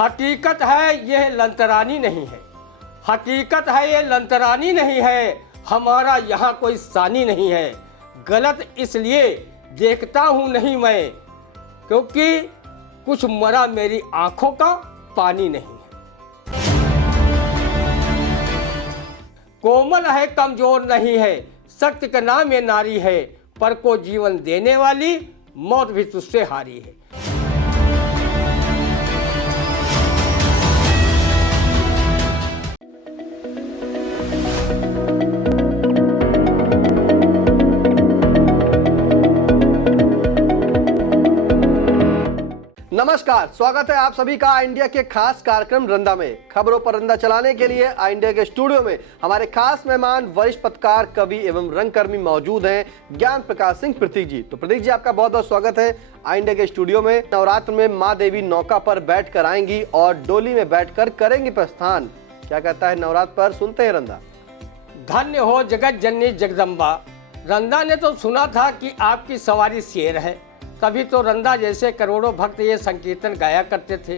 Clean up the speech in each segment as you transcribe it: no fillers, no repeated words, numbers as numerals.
हकीकत है यह लंतरानी नहीं है, हकीकत है ये लंतरानी नहीं है, हमारा यहाँ कोई सानी नहीं है। गलत इसलिए देखता हूँ नहीं मैं, क्योंकि कुछ मरा मेरी आंखों का पानी नहीं है। कोमल है कमजोर नहीं है, सख्त का नाम ये नारी है, पर को जीवन देने वाली मौत भी तुझसे हारी है। नमस्कार, स्वागत है आप सभी का इंडिया के खास कार्यक्रम रंदा में। खबरों पर रंदा चलाने के लिए इंडिया के स्टूडियो में हमारे खास मेहमान वरिष्ठ पत्रकार, कवि एवं रंगकर्मी मौजूद हैं, ज्ञान प्रकाश सिंह प्रतीक जी। तो प्रतीक जी, आपका बहुत बहुत स्वागत है इंडिया के स्टूडियो में। नवरात्र में माँ देवी नौका पर बैठकर आएंगी और डोली में बैठकर करेंगी प्रस्थान। क्या कहता है नवरात्र पर, सुनते हैं रंदा। धन्य हो जगत जननी जगदम्बा। रंदा ने तो सुना था कि आपकी सवारी शेर है, तभी तो रंदा जैसे करोड़ों भक्त ये संकीर्तन गाया करते थे।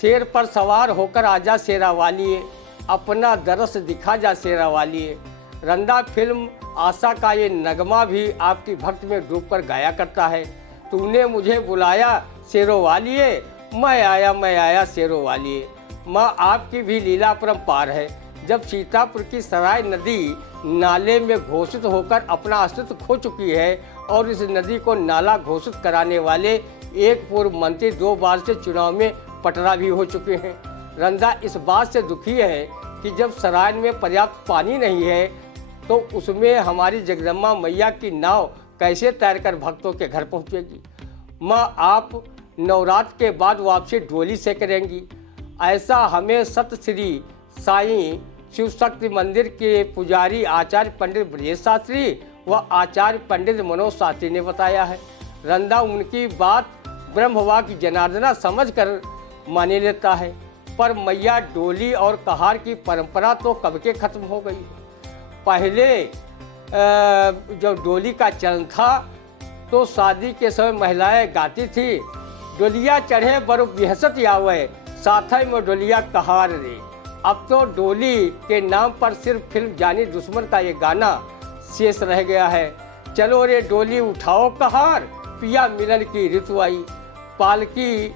शेर पर सवार होकर आजा शेरा वालिए, अपना दरस दिखा जा शेरा वालिए। रंदा फिल्म आशा का ये नगमा भी आपकी भक्त में डूबकर गाया करता है। तूने मुझे बुलाया शेरों वालिए, मैं आया शेरों वालिए। माँ आपकी भी लीला परंपार है। जब सीतापुर की सराय नदी नाले में घोषित होकर अपना अस्तित्व खो चुकी है और इस नदी को नाला घोषित कराने वाले एक पूर्व मंत्री 2 बार से चुनाव में पटरा भी हो चुके हैं। रंदा इस बात से दुखी है कि जब सराय में पर्याप्त पानी नहीं है तो उसमें हमारी जगदम्बा मैया की नाव कैसे तैरकर भक्तों के घर पहुंचेगी। माँ आप नवरात्र के बाद वापसी डोली से करेंगी, ऐसा हमें सत श्री साईं शिव शक्ति मंदिर के पुजारी आचार्य पंडित ब्रजेश शास्त्री व आचार्य पंडित मनोज शास्त्री ने बताया है। रंदा उनकी बात ब्रह्मवाक की जनार्दना समझकर माने लेता है, पर मैया डोली और कहार की परंपरा तो कब के खत्म हो गई। पहले जब डोली का चलन था तो शादी के समय महिलाएं गाती थी, डोलिया चढ़े बरु बिहसत आवे, साथ में डोलिया कहार रे। अब तो डोली के नाम पर सिर्फ फिल्म जानी दुश्मन का ये गाना शेष रह गया है। चलो रे डोली उठाओ कहार, पिया मिलन की ऋतु आई। पालकी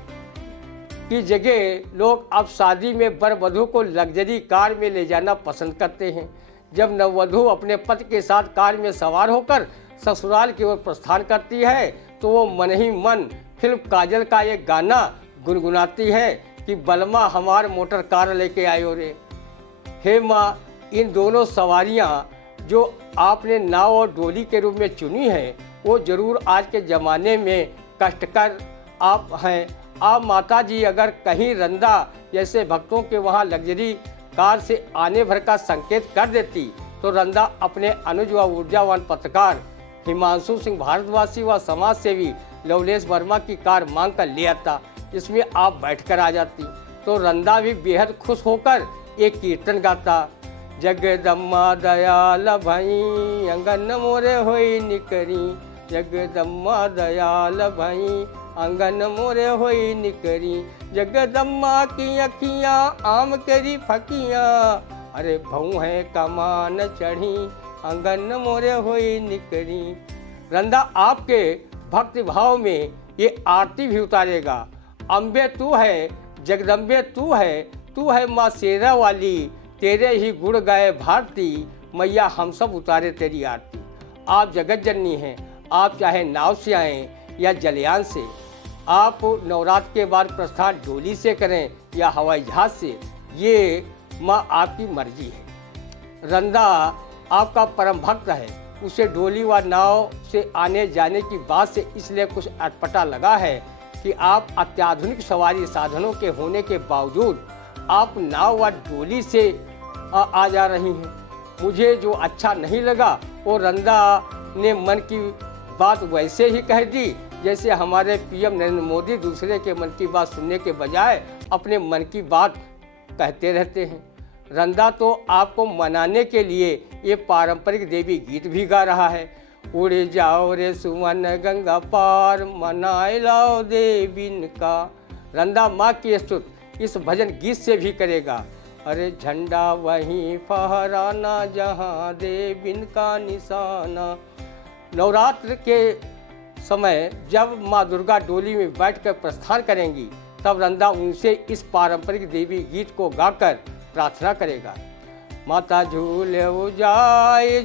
की जगह लोग अब शादी में वर वधू को लग्जरी कार में ले जाना पसंद करते हैं। जब नववधू अपने पति के साथ कार में सवार होकर ससुराल की ओर प्रस्थान करती है तो वो मन ही मन फिल्म काजल का ये गाना गुनगुनाती है कि बलमा हमार मोटर कार लेके आयो रे। हे माँ, इन दोनों सवारियाँ जो आपने नाव और डोली के रूप में चुनी है वो जरूर आज के ज़माने में कष्टकर आप हैं। आप माता जी अगर कहीं रंदा जैसे भक्तों के वहाँ लग्जरी कार से आने भर का संकेत कर देती तो रंदा अपने अनुज व ऊर्जावान पत्रकार हिमांशु सिंह भारतवासी व समाज सेवी लवलेश वर्मा की कार मांग कर ले आता, इसमें आप बैठकर आ जाती तो रंदा भी बेहद खुश होकर एक कीर्तन गाता। जगदम्मा दयाल भई अंगन मोरे होई निकरी, जगदम्मा दयाल भई अंगन मोरे होई निकरी। जगदम्मा की अखियाँ आम करी फकियाँ, अरे भऊ है कमान चढ़ी अंगन मोरे होई निकरी। रंदा आपके भक्ति भाव में ये आरती भी उतारेगा। अम्बे तू है, जगदम्बे तू है माँ शेरा वाली, तेरे ही गुण गाए भारती, मैया हम सब उतारे तेरी आरती। आप जगत जननी हैं, आप चाहे नाव से आएँ या जलयान से, आप नवरात्र के बाद प्रस्थान डोली से करें या हवाई जहाज से, ये माँ आपकी मर्जी है। रंदा आपका परम भक्त है, उसे डोली व नाव से आने जाने की बात से इसलिए कुछ अटपटा लगा है कि आप अत्याधुनिक सवारी साधनों के होने के बावजूद आप नाव व डोली से आ जा रही हैं। मुझे जो अच्छा नहीं लगा वो रंदा ने मन की बात वैसे ही कह दी जैसे हमारे पीएम नरेंद्र मोदी दूसरे के मन की बात सुनने के बजाय अपने मन की बात कहते रहते हैं। रंदा तो आपको मनाने के लिए ये पारंपरिक देवी गीत भी गा रहा है। उड़ जाओ रे सुमन गंगा पार, मनाए लाओ देवीन का। रंदा माँ की स्तुति इस भजन गीत से भी करेगा। अरे झंडा वहीं फहराना जहाँ देवीन का निशाना। नवरात्र के समय जब माँ दुर्गा डोली में बैठकर प्रस्थान करेंगी तब रंदा उनसे इस पारंपरिक देवी गीत को गाकर प्रार्थना करेगा। माता झूले जाए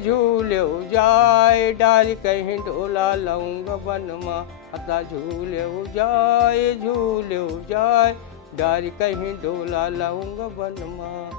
डाली कहीं डोला लऊंग बनमा। माता झूले जाए डाली कहीं डोला लऊंग बनमा।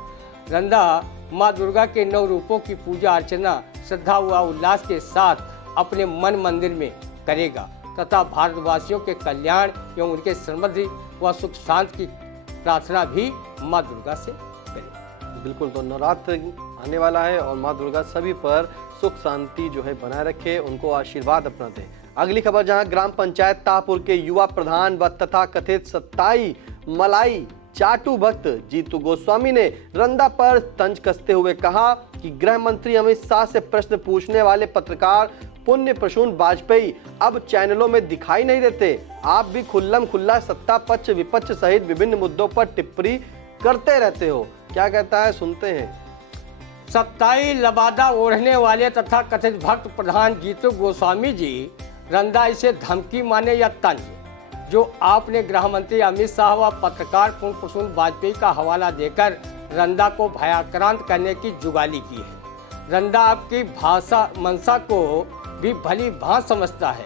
रंदा माँ दुर्गा के 9 रूपों की पूजा अर्चना श्रद्धा व उल्लास के साथ अपने मन मंदिर में करेगा तथा भारतवासियों के कल्याण एवं उनके समृद्धि व सुख शांति की प्रार्थना भी माँ दुर्गा से करेगा। बिल्कुल, तो नवरात्र आने वाला है और माँ दुर्गा सभी पर सुख शांति जो है बनाए रखे, उनको आशीर्वाद अपना दे। अगली खबर, जहां ग्राम पंचायत ताहपुर के युवा प्रधान व तथा कथित सत्ताई मलाई चाटू भक्त जीतू गोस्वामी ने रंदा पर तंज कसते हुए कहा कि गृह मंत्री अमित शाह से प्रश्न पूछने वाले पत्रकार पुण्य प्रसून वाजपेयी अब चैनलों में दिखाई नहीं देते। आप भी खुल्लम खुल्ला सत्ता पक्ष विपक्ष सहित विभिन्न मुद्दों पर टिप्पणी करते रहते हो। क्या कहता है, सुनते हैं। सत्ताई लबादा ओढ़ने वाले तथा कथित भक्त प्रधान जीतू गोस्वामी जी रंदा इसे धमकी माने या तंज, जो आपने गृह मंत्री अमित शाह व पत्रकार पुण्य प्रसून वाजपेयी का हवाला देकर रंदा को भयाक्रांत करने की जुगाली की है। रंदा आपकी भाषा मंशा को भी भली भांत समझता है,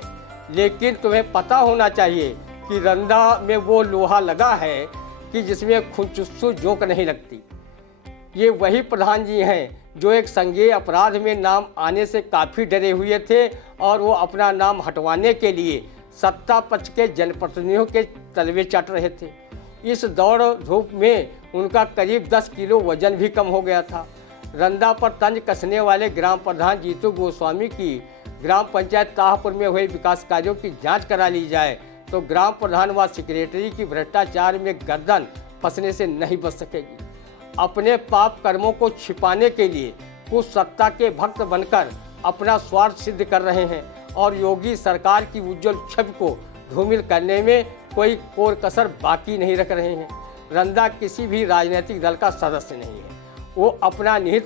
लेकिन तुम्हें पता होना चाहिए कि रंदा में वो लोहा लगा है कि जिसमें खुंचुस्सू जोक नहीं लगती। ये वही प्रधान जी हैं जो एक संज्ञेय अपराध में नाम आने से काफ़ी डरे हुए थे और वो अपना नाम हटवाने के लिए सत्ता पक्ष के जनप्रतिनिधियों के तलवे चाट रहे थे। इस दौड़ धूप में उनका करीब 10 किलो वजन भी कम हो गया था। रंदा पर तंज कसने वाले ग्राम प्रधान जीतू गोस्वामी की ग्राम पंचायत ताहपुर में हुए विकास कार्यों की जांच करा ली जाए तो ग्राम प्रधान व सेक्रेटरी की भ्रष्टाचार में गर्दन फंसने से नहीं बच सकेगी। अपने पाप कर्मों को छिपाने के लिए कुछ सत्ता के भक्त बनकर अपना स्वार्थ सिद्ध कर रहे हैं और योगी सरकार की उज्जवल छवि को धूमिल करने में कोई कोर कसर बाकी नहीं रख रहे हैं। रंदा किसी भी राजनीतिक दल का सदस्य नहीं है। वो अपना निहित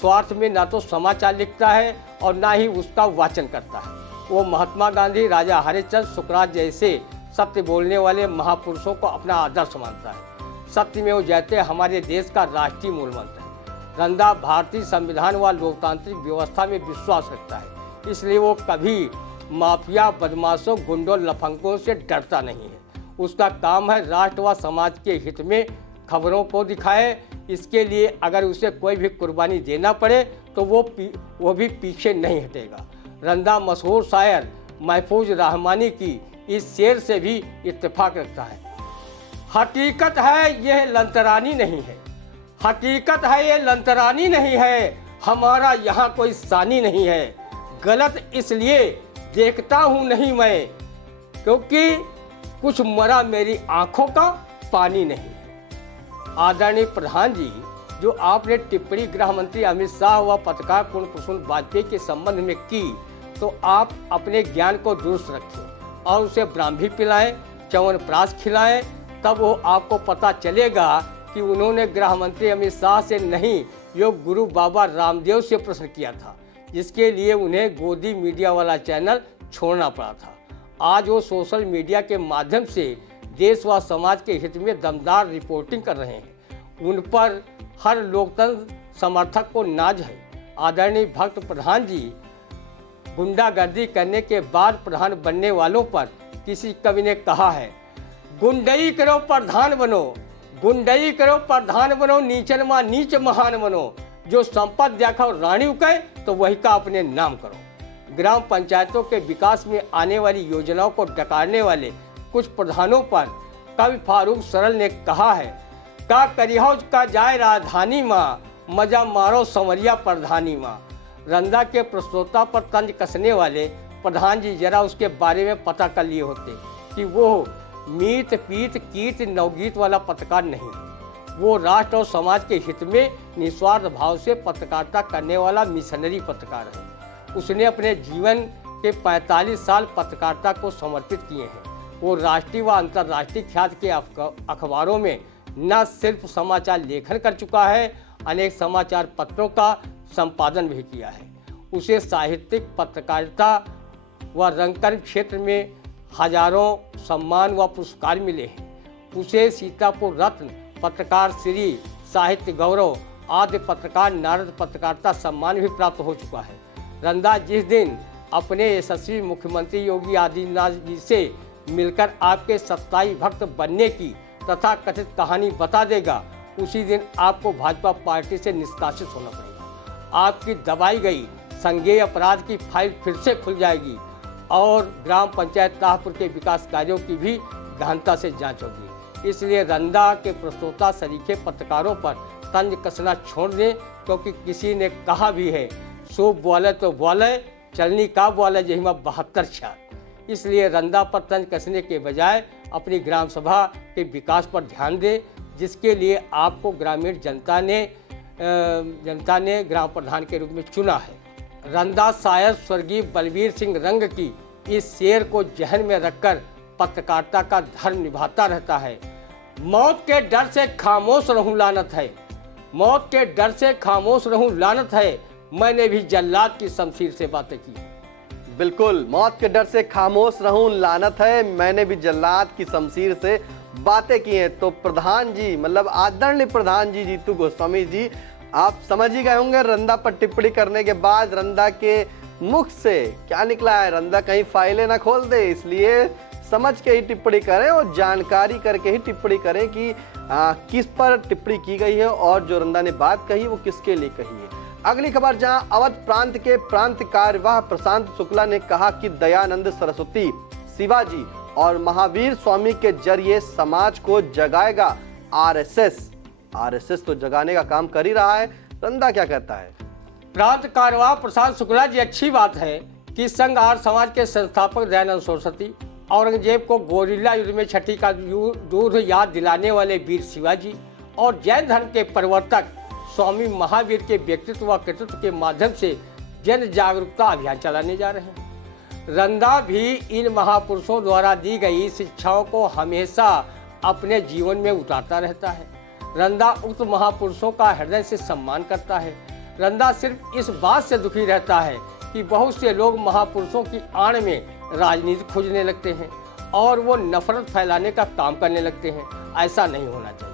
स्वार्थ में ना तो समाचार लिखता है और ना ही उसका वाचन करता है। वो महात्मा गांधी, राजा हरिश्चंद्र, सुकरात जैसे सत्य बोलने वाले महापुरुषों को अपना आदर्श मानता है। सत्यमेव जयते हमारे देश का राष्ट्रीय मूल मंत्र है। रंदा भारतीय संविधान व लोकतांत्रिक व्यवस्था में विश्वास रखता है, इसलिए वो कभी माफिया, बदमाशों, गुंडों, लफंगों से डरता नहीं है। उसका काम है राष्ट्र व समाज के हित में खबरों को दिखाए। इसके लिए अगर उसे कोई भी कुर्बानी देना पड़े तो वो भी पीछे नहीं हटेगा। रंदा मशहूर शायर महफूज रहमानी की इस शेर से भी इत्तेफाक रखता है। हकीकत है यह लंतरानी नहीं है, हकीकत है ये लंतरानी नहीं है, हमारा यहाँ कोई सानी नहीं है। गलत इसलिए देखता हूँ नहीं मैं, क्योंकि कुछ मरा मेरी आंखों का पानी नहीं है। आदरणीय प्रधान जी, जो आपने टिप्पणी गृह मंत्री अमित शाह व पत्रकार पुण्य प्रसून वाजपेयी के संबंध में की, तो आप अपने ज्ञान को दुरुस्त रखें और उसे ब्राह्मी पिलाएं, च्यवनप्राश खिलाएं, तब वो आपको पता चलेगा कि उन्होंने गृह मंत्री अमित शाह से नहीं, योग गुरु बाबा रामदेव से प्रश्न किया था, जिसके लिए उन्हें गोदी मीडिया वाला चैनल छोड़ना पड़ा था। आज वो सोशल मीडिया के माध्यम से देश व समाज के हित में दमदार रिपोर्टिंग कर रहे हैं। उन पर हर लोकतंत्र समर्थक को नाज है। आदरणीय भक्त प्रधान जी, गुंडागर्दी करने के बाद प्रधान बनने वालों पर किसी कवि ने कहा है, गुंडई करो प्रधान बनो, गुंडई करो प्रधान बनो, नीचन माँ नीच महान बनो, जो संपद देखो रानी उके तो वही का अपने नाम करो। ग्राम पंचायतों के विकास में आने वाली योजनाओं को डकारने वाले कुछ प्रधानों पर कवि फारूक सरल ने कहा है, का करिहौज का जाए राजधानी माँ, मजा मारो संवरिया प्रधानी माँ। रंदा के प्रस्तोता पर तंज कसने वाले प्रधान जी जरा उसके बारे में पता कर लिए होते कि वो मीत पीत कीट नवगीत वाला पत्रकार नहीं, वो राष्ट्र और समाज के हित में निस्वार्थ भाव से पत्रकारिता करने वाला मिशनरी पत्रकार है। उसने अपने जीवन के 45 साल पत्रकारिता को समर्पित किए हैं। वो राष्ट्रीय व अंतर्राष्ट्रीय ख्याति के अखबारों में न सिर्फ समाचार लेखन कर चुका है, अनेक समाचार पत्रों का संपादन भी किया है। उसे साहित्यिक, पत्रकारिता व रंगकर्म क्षेत्र में हजारों सम्मान व पुरस्कार मिले हैं। उसे सीतापुर रत्न, पत्रकार श्री, साहित्य गौरव आदि पत्रकार नारद पत्रकारिता सम्मान भी प्राप्त हो चुका है। रंदा जिस दिन अपने यशस्वी मुख्यमंत्री योगी आदित्यनाथ जी से मिलकर आपके सत्ताई भक्त बनने की तथा कथित कहानी बता देगा, उसी दिन आपको भाजपा पार्टी से निष्कासित होना पड़ेगा। आपकी दबाई गई संज्ञेय अपराध की फाइल फिर से खुल जाएगी और ग्राम पंचायत ताहपुर के विकास कार्यों की भी गहनता से जांच होगी। इसलिए रंदा के प्रस्तोता सरीखे पत्रकारों पर तंज कसना छोड़ दें, क्योंकि किसी ने कहा भी है, सो बोले तो बोले, चलनी का बोले जहिमा 72 छात। इसलिए रंदा पर तंज कसने के बजाय अपनी ग्राम सभा के विकास पर ध्यान दें, जिसके लिए आपको ग्रामीण जनता ने ग्राम प्रधान के रूप में चुना है। रंदा शायद स्वर्गीय बलबीर सिंह रंग की इस शेर को जहन में रखकर पत्रकारिता का धर्म निभाता रहता है। मौत के डर से खामोश रहूं लानत है, मौत के डर से खामोश रहूं लानत है, मैंने भी जल्लाद की शमशीर से बातें की। बिल्कुल, मौत के डर से खामोश रहूं लानत है, मैंने भी जल्लाद की शमशीर से बातें की हैं। तो प्रधान जी, मतलब आदरणीय प्रधान जी जीतू गोस्वामी जी, आप समझ ही गए होंगे रंदा पर टिप्पणी करने के बाद रंदा के मुख से क्या निकला है। रंदा कहीं फाइलें ना खोल दे, इसलिए समझ के ही टिप्पणी करें और जानकारी करके ही टिप्पणी करें कि किस पर टिप्पणी की गई है और जो रंदा ने बात कही वो किसके लिए कही है। अगली खबर, जहां अवध प्रांत के प्रांत कार्यवाह प्रशांत शुक्ला ने कहा कि दयानंद सरस्वती, शिवाजी और महावीर स्वामी के जरिए समाज को जगाएगा आरएसएस। आरएसएस तो जगाने का काम कर ही रहा है। रंदा क्या कहता है? प्रांत कार्यवाह प्रशांत शुक्ला जी, अच्छी बात है कि संघ आर्य समाज के संस्थापक दयानंद सरस्वती, औरंगजेब को गोरिल्ला युद्ध में छठी का दूध याद दिलाने वाले वीर शिवाजी और जैन धर्म के प्रवर्तक स्वामी महावीर के व्यक्तित्व व कृतित्व के माध्यम से जन जागरूकता अभियान चलाने जा रहे हैं। रंदा भी इन महापुरुषों द्वारा दी गई शिक्षाओं को हमेशा अपने जीवन में उतारता रहता है। रंदा उक्त महापुरुषों का हृदय से सम्मान करता है। रंदा सिर्फ इस बात से दुखी रहता है कि बहुत से लोग महापुरुषों की आड़ में राजनीति खोजने लगते हैं और वो नफरत फैलाने का काम करने लगते हैं। ऐसा नहीं होना चाहिए।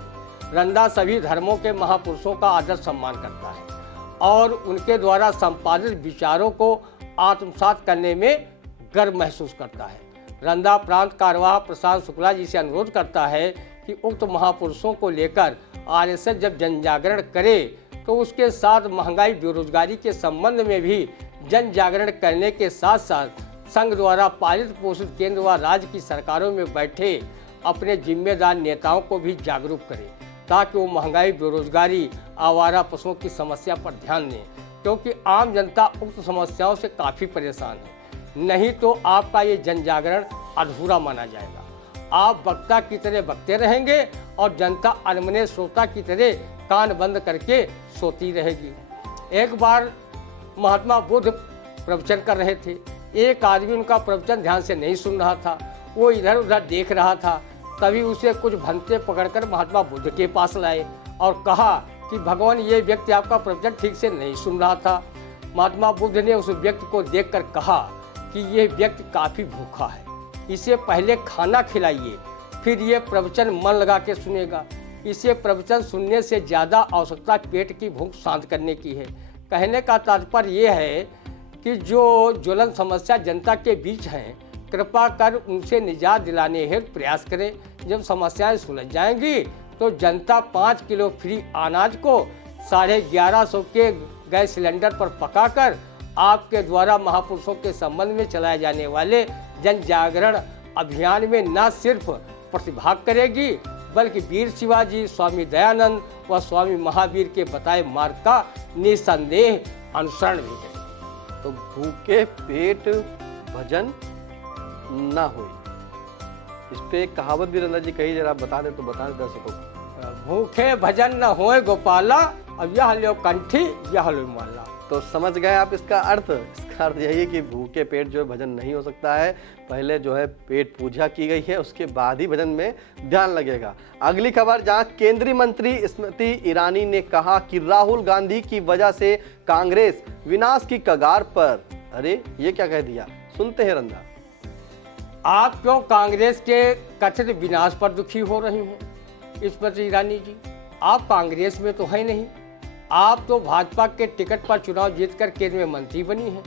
रंदा सभी धर्मों के महापुरुषों का आदर सम्मान करता है और उनके द्वारा संपादित विचारों को आत्मसात करने में गर्व महसूस करता है। रंदा प्रांत कार्यवाह प्रशांत शुक्ला जी से अनुरोध करता है कि उक्त महापुरुषों को लेकर आरएसएस जब जन जागरण करे तो उसके साथ महंगाई, बेरोजगारी के संबंध में भी जन जागरण करने के साथ साथ संघ द्वारा पालित पोषित केंद्र व राज्य की सरकारों में बैठे अपने जिम्मेदार नेताओं को भी जागरूक करें, ताकि वो महंगाई, बेरोजगारी, आवारा पशुओं की समस्या पर ध्यान दें, क्योंकि आम जनता उक्त समस्याओं से काफ़ी परेशान है। नहीं तो आपका ये जन जागरण अधूरा माना जाएगा। आप वक्ता की तरह बकते रहेंगे और जनता अनमने श्रोता की तरह कान बंद करके सोती रहेगी। एक बार महात्मा बुद्ध प्रवचन कर रहे थे। एक आदमी उनका प्रवचन ध्यान से नहीं सुन रहा था, वो इधर उधर देख रहा था। तभी उसे कुछ भंते पकड़कर महात्मा बुद्ध के पास लाए और कहा कि भगवान, ये व्यक्ति आपका प्रवचन ठीक से नहीं सुन रहा था। महात्मा बुद्ध ने उस व्यक्ति को देखकर कहा कि ये व्यक्ति काफ़ी भूखा है, इसे पहले खाना खिलाइए, फिर ये प्रवचन मन लगा के सुनेगा। इसे प्रवचन सुनने से ज़्यादा आवश्यकता पेट की भूख शांत करने की है। कहने का तात्पर्य ये है कि जो ज्वलन समस्या जनता के बीच हैं, कृपा कर उनसे निजात दिलाने हेतु प्रयास करें। जब समस्याएं सुलझ जाएंगी तो जनता 5 किलो फ्री अनाज को 1150 के गैस सिलेंडर पर पकाकर आपके द्वारा महापुरुषों के संबंध में चलाए जाने वाले जन जागरण अभियान में न सिर्फ प्रतिभाग करेगी, बल्कि वीर शिवाजी, स्वामी दयानंद व स्वामी महावीर के बताए मार्ग का निसंदेह अनुसरण भी करेगी। तो भूखे पेट भजन ना हो, इस पे एक कहावत भी रंदा जी कही, जरा बता दे तो बता दे दर्शकों को। भूखे भजन न होए गोपाला, अब यह लो कंठी यह लो माला। तो समझ गए आप इसका अर्थ। का अर्थ यही है कि भूखे पेट जो है भजन नहीं हो सकता है। पहले जो है पेट पूजा की गई है, उसके बाद ही भजन में ध्यान लगेगा। अगली खबर, जहां केंद्रीय मंत्री स्मृति ईरानी ने कहा कि राहुल गांधी की वजह से कांग्रेस विनाश की कगार पर। अरे ये क्या कह दिया, सुनते हैं रंदा। आप क्यों कांग्रेस के कथित विनाश पर दुखी हो रही हैं स्मृति ईरानी जी? आप कांग्रेस में तो है नहीं, आप तो भाजपा के टिकट पर चुनाव जीतकर केंद्र में मंत्री बनी हैं।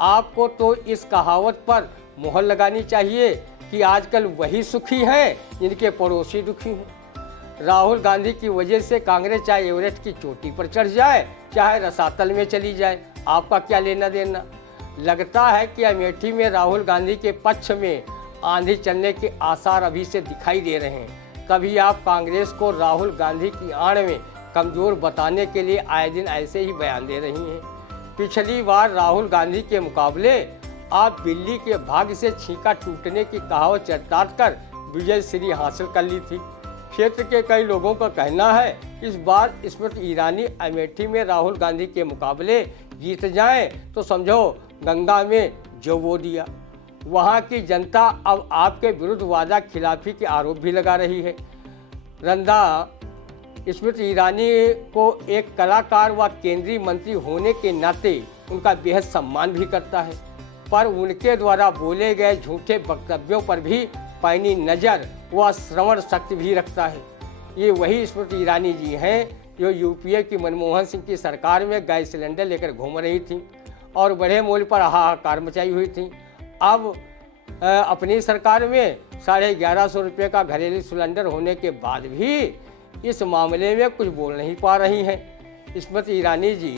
आपको तो इस कहावत पर मुहर लगानी चाहिए कि आजकल वही सुखी हैं जिनके पड़ोसी दुखी हैं। राहुल गांधी की वजह से कांग्रेस चाहे एवरेस्ट की चोटी पर चढ़ जाए, चाहे रसातल में चली जाए, आपका क्या लेना देना। लगता है कि अमेठी में राहुल गांधी के पक्ष में आंधी चलने के आसार अभी से दिखाई दे रहे हैं। तभी आप कांग्रेस को राहुल गांधी की आड़ में कमजोर बताने के लिए आए दिन ऐसे ही बयान दे रही हैं। पिछली बार राहुल गांधी के मुकाबले आप बिल्ली के भाग्य से छींका टूटने की कहावत चरताट कर विजय श्री हासिल कर ली थी। क्षेत्र के कई लोगों का कहना है इस बार स्मृति ईरानी अमेठी में राहुल गांधी के मुकाबले जीत जाएं तो समझो गंगा में जो बो दिया। वहां की जनता अब आपके विरुद्ध वादा खिलाफी के आरोप भी लगा रही है। रंदा स्मृति ईरानी को एक कलाकार व केंद्रीय मंत्री होने के नाते उनका बेहद सम्मान भी करता है, पर उनके द्वारा बोले गए झूठे वक्तव्यों पर भी पैनी नज़र व श्रवण शक्ति भी रखता है। ये वही स्मृति ईरानी जी हैं जो यूपीए की मनमोहन सिंह की सरकार में गैस सिलेंडर लेकर घूम रही थी और बड़े मूल्य पर हाहाकार मचाई हुई थी। अब अपनी सरकार में 1150 रुपये का घरेलू सिलेंडर होने के बाद भी इस मामले में कुछ बोल नहीं पा रही हैं स्मृति ईरानी जी।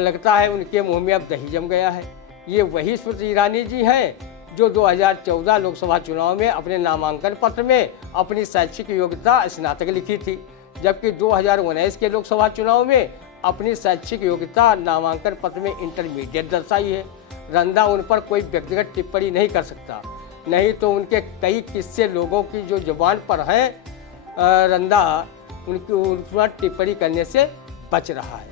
लगता है उनके मुंह में अब दही जम गया है। ये वही स्मृति ईरानी जी हैं जो 2014 लोकसभा चुनाव में अपने नामांकन पत्र में अपनी शैक्षिक योग्यता स्नातक लिखी थी, जबकि 2019 के लोकसभा चुनाव में अपनी शैक्षिक योग्यता नामांकन पत्र में इंटरमीडिएट दर्शाई है। रंदा उन पर कोई व्यक्तिगत टिप्पणी नहीं कर सकता, नहीं तो उनके कई किस्से लोगों की जो जुबान पर हैं रंदा उनकी उन पर टिप्पणी करने से बच रहा है।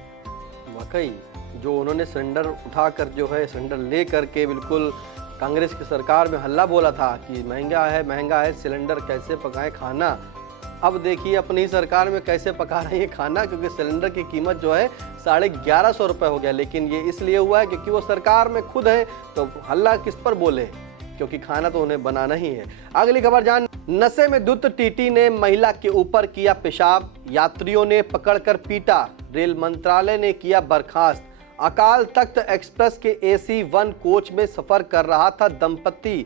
वाकई जो उन्होंने सिलेंडर उठाकर जो है सिलेंडर ले करके बिल्कुल कांग्रेस की सरकार में हल्ला बोला था कि महंगा है सिलेंडर, कैसे पकाएं खाना। अब देखिए अपनी सरकार में कैसे पका रही है खाना, क्योंकि सिलेंडर की कीमत जो है 1150 रुपये हो गया। लेकिन ये इसलिए हुआ है क्योंकि वो सरकार में खुद है, तो हल्ला किस पर बोले, क्योंकि खाना तो उन्हें बनाना ही है। अगली खबर जान, नशे में धुत टीटी ने महिला के ऊपर किया पेशाब, यात्रियों ने पकड़कर पीटा, रेल मंत्रालय ने किया बर्खास्त। अकाल तख्त एक्सप्रेस के AC 1 कोच में सफर कर रहा था दंपति।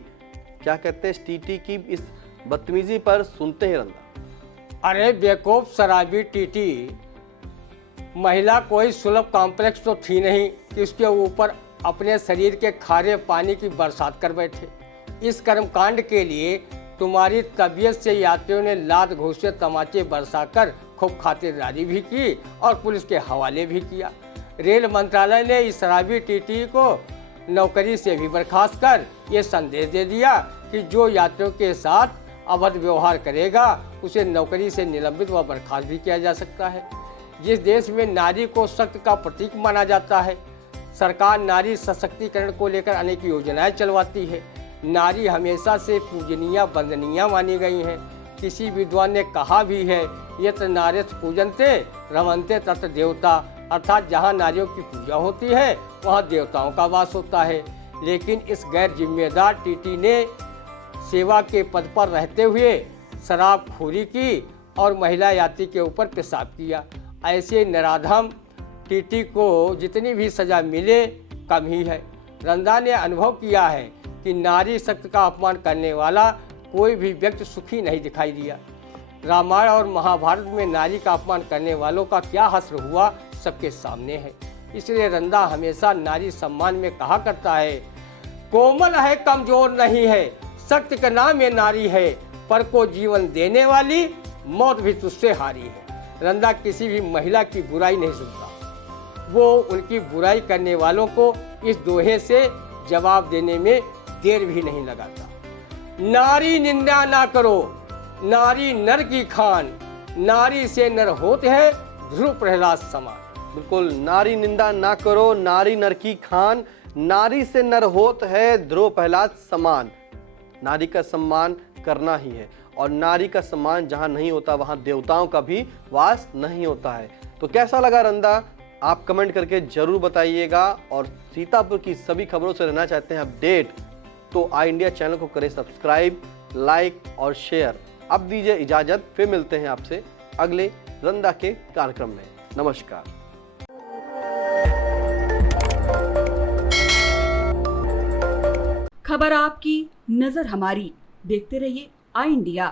क्या कहते हैं टीटी की इस बदतमीजी पर, सुनते हैं रंदा। अरे बेवकूफ शराबी टीटी, महिला कोई सुलभ कॉम्प्लेक्स तो थी नहीं कि उसके ऊपर अपने शरीर के खारे पानी की बरसात कर बैठे। इस कर्मकांड के लिए तुम्हारी तबीयत से यात्रियों ने लात घूंसे तमाचे बरसाकर खूब खातिरदारी भी की और पुलिस के हवाले भी किया। रेल मंत्रालय ने इस शराबी टीटी को नौकरी से भी बर्खास्त कर ये संदेश दे दिया कि जो यात्रियों के साथ अभद्र व्यवहार करेगा उसे नौकरी से निलंबित व बर्खास्त भी किया जा सकता है। जिस देश में नारी को शक्ति का प्रतीक माना जाता है, सरकार नारी सशक्तिकरण को लेकर अनेक योजनाएं चलवाती है। नारी हमेशा से पूजनीय वंदनीय मानी गई हैं। किसी विद्वान ने कहा भी है, यत्र नार्यः पूजन्ते रमन्ते तत्र देवता, अर्थात जहाँ नारियों की पूजा होती है वहाँ देवताओं का वास होता है। लेकिन इस गैर जिम्मेदार टीटी ने सेवा के पद पर रहते हुए शराबखोरी की और महिला यात्री के ऊपर पेशाब किया। ऐसे नराधम टीटी को जितनी भी सजा मिले कम ही है। रंदा ने अनुभव किया है कि नारी शक्ति का अपमान करने वाला कोई भी व्यक्ति सुखी नहीं दिखाई दिया। रामायण और महाभारत में नारी का अपमान करने वालों का क्या हश्र हुआ सबके सामने है। इसलिए रंदा हमेशा नारी सम्मान में कहा करता है, कोमल है कमजोर नहीं है, शक्ति का नाम ये नारी है, पर को जीवन देने वाली मौत भी तुझसे हारी है। रंदा किसी भी महिला की बुराई नहीं सुनता, वो उनकी बुराई करने वालों को इस दोहे से जवाब देने में देर भी नहीं लगाता। नारी निंदा ना करो, नारी नर की खान, नारी से नर होते हैं ध्रुव प्रहलाद समान। बिल्कुल, नारी निंदा ना करो, नारी नर की खान, नारी से नर होत है ध्रुव प्रहलाद समान। नारी का सम्मान करना ही है, और नारी का सम्मान जहां नहीं होता वहां देवताओं का भी वास नहीं होता है। तो कैसा लगा रंदा, आप कमेंट करके जरूर बताइएगा। और सीतापुर की सभी खबरों से रहना चाहते हैं अपडेट, तो आई इंडिया चैनल को करें सब्सक्राइब, लाइक और शेयर। अब दीजिए इजाजत, फिर मिलते हैं आपसे अगले रंदा के कार्यक्रम में। नमस्कार। खबर आपकी, नजर हमारी। देखते रहिए आई इंडिया।